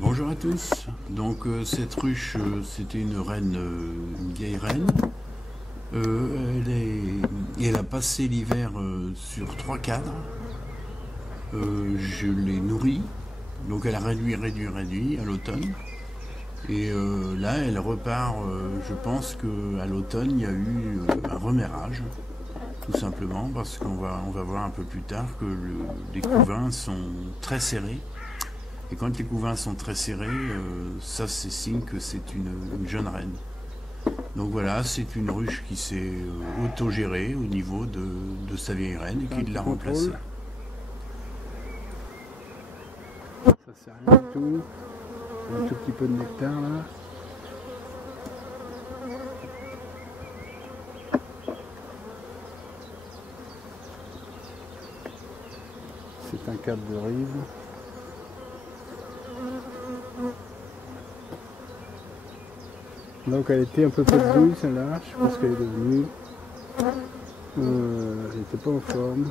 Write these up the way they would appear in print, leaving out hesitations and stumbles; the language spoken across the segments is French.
Bonjour à tous. Donc cette ruche, c'était une reine, une vieille reine. Elle a passé l'hiver sur 3 cadres. Je l'ai nourrie. Donc elle a réduit à l'automne. Et là, elle repart. Je pense qu'à l'automne, il y a eu un remerrage, tout simplement, parce on va voir un peu plus tard que les couvains sont très serrés. Et quand les couvains sont très serrés, ça c'est signe que c'est une jeune reine. Donc voilà, c'est une ruche qui s'est autogérée au niveau de sa vieille reine et qui l'a remplacée. Ça sert à rien du tout. Un tout petit peu de nectar là. C'est un cadre de rive. Donc elle était un peu peu de douille celle-là, je pense qu'elle est devenue. Elle n'était pas en forme.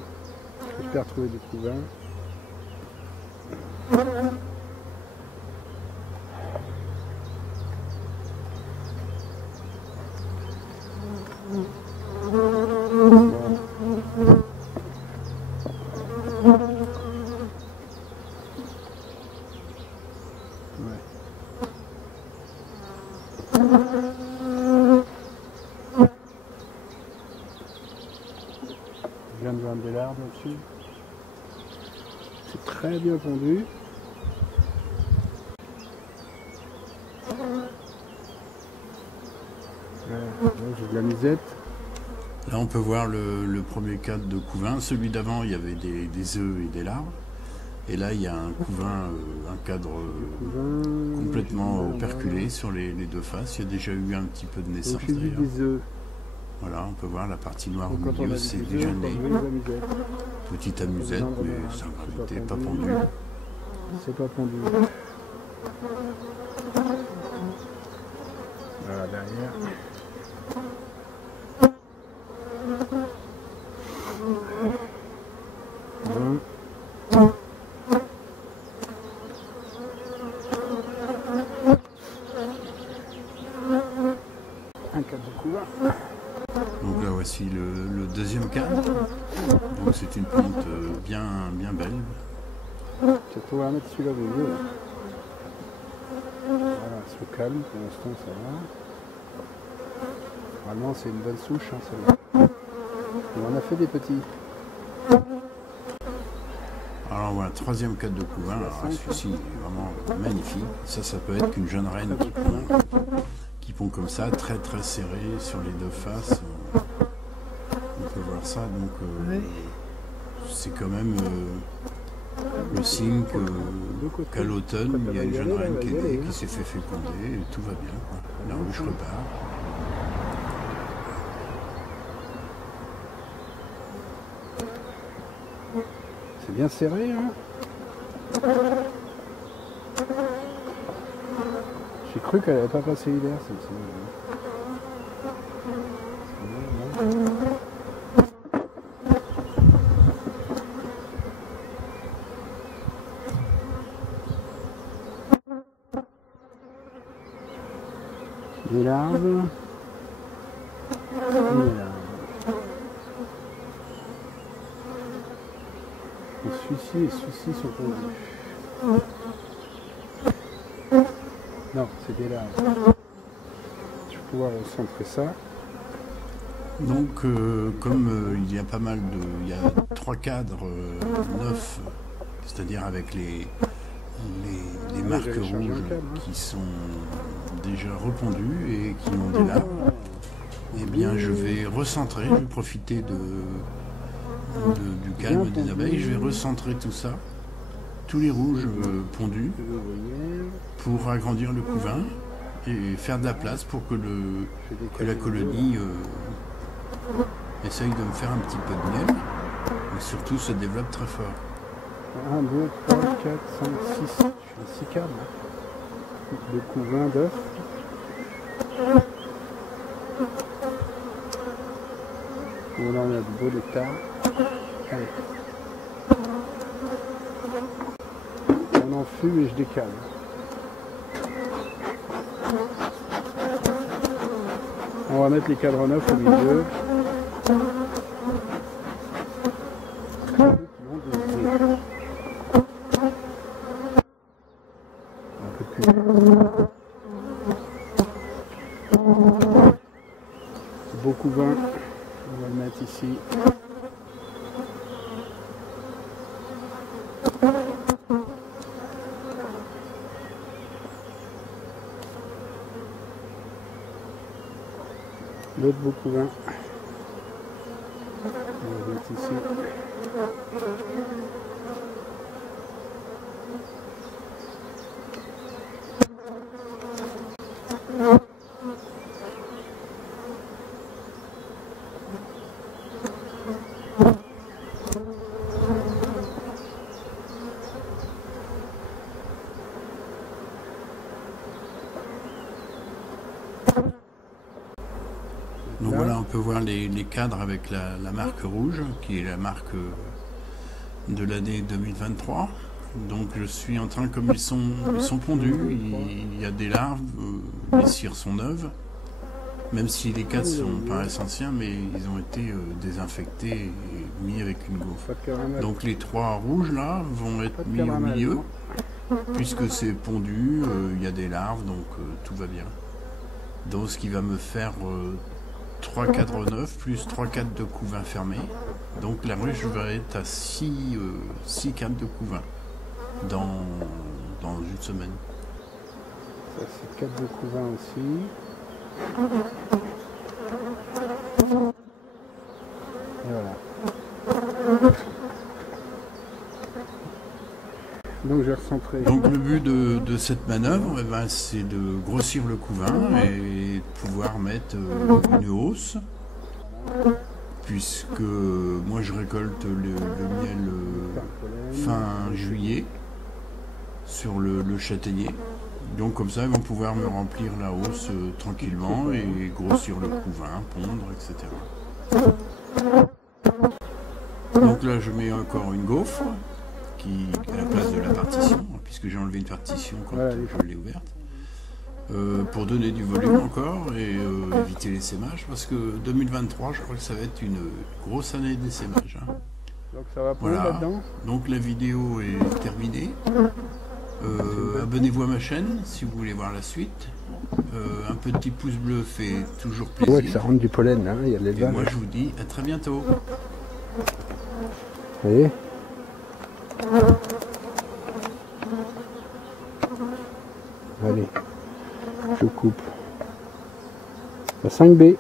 J'espère trouver des couvains. Je viens de voir des larves là-dessus. C'est très bien pondu. J'ai de la misette. Là on peut voir le premier cadre de couvain. Celui d'avant il y avait des œufs et des larves. Et là il y a un couvain, un cadre complètement operculé sur les deux faces. Il y a déjà eu un petit peu de naissance d'ailleurs. Des œufs. Voilà, on peut voir la partie noire au milieu, c'est déjà né. Petite amusette, mais sans gravité, pas pendue. C'est pas pendu. Voilà, derrière. Un cadre de couvain. Donc là voici le deuxième cadre. Donc c'est une plante bien belle. Peut-être pouvoir mettre celui-là au milieu. Voilà, c'est calme, pour l'instant ça va. Vraiment c'est une bonne souche hein, celle-là. On en a fait des petits. Alors voilà, troisième cadre de couvain. Alors celui-ci est vraiment magnifique. Ça peut être qu'une jeune reine qui pond comme ça, très serré sur les deux faces. On peut voir ça, donc c'est quand même le signe qu'à l'automne, il y a une jeune reine qui est née, qui s'est fait féconder, et tout va bien, quoi. La ruche repart. C'est bien serré, hein. J'ai cru qu'elle n'avait pas passé l'hiver, celle-ci. Des larves. Celui-ci et celui-ci sont pondus. Non, c'est des larves. Je vais pouvoir centrer ça. Donc, comme il y a pas mal de... Il y a 3 cadres neufs, c'est-à-dire avec les marques rouges qui sont déjà repondues et qui ont des larves, eh bien je vais recentrer, je vais profiter du calme des abeilles, je vais recentrer tout ça, tous les rouges pondus, pour agrandir le couvain et faire de la place pour que la colonie essaye de me faire un petit peu de miel et surtout se développe très fort. 1, 2, 3, 4, 5, 6. Je suis à 6 cadres. De couvain d'œufs. Bon, là on a du beau nectar. Allez. On en fume et je décale. On va mettre les cadres neufs au milieu. Un peu plus. Beau couvain, on va le mettre ici. L'autre beau couvain, on va le mettre ici. Donc voilà, on peut voir les cadres avec la marque rouge, qui est la marque de l'année 2023. Donc je suis en train, comme ils sont pondus, il y a des larves, les cires sont neuves, même si les cadres paraissent anciens, mais ils ont été désinfectés et mis avec une gaufre. Donc les 3 rouges là vont être mis au milieu, puisque c'est pondu, il y a des larves, donc tout va bien. Donc ce qui va me faire 3 cadres neufs plus 3 cadres de couvain fermés. Donc la ruche va être à 6 cadres de couvain dans une semaine. Ça c'est 4 de couvain aussi. Et voilà. Donc j'ai recentré. Donc le but de cette manœuvre, eh ben, c'est de grossir le couvain et de pouvoir mettre une hausse, puisque moi je récolte le miel fin juillet sur le châtaignier. Donc comme ça ils vont pouvoir me remplir la hausse tranquillement et grossir le couvain, pondre, etc. Donc là je mets encore une gaufre qui à la place de la partition, puisque j'ai enlevé une partition quand je l'ai ouverte, pour donner du volume encore et éviter l'essaimage, parce que 2023 je crois que ça va être une grosse année d'essaimage. Hein. Donc ça va prendre là-dedans. Donc la vidéo est terminée. Abonnez-vous à ma chaîne si vous voulez voir la suite. Un petit pouce bleu fait toujours plaisir. Ouais, ça rentre du pollen, hein, il y a de l'élevage. Et moi je vous dis à très bientôt. Vous voyez ? Allez, je coupe. La 5B.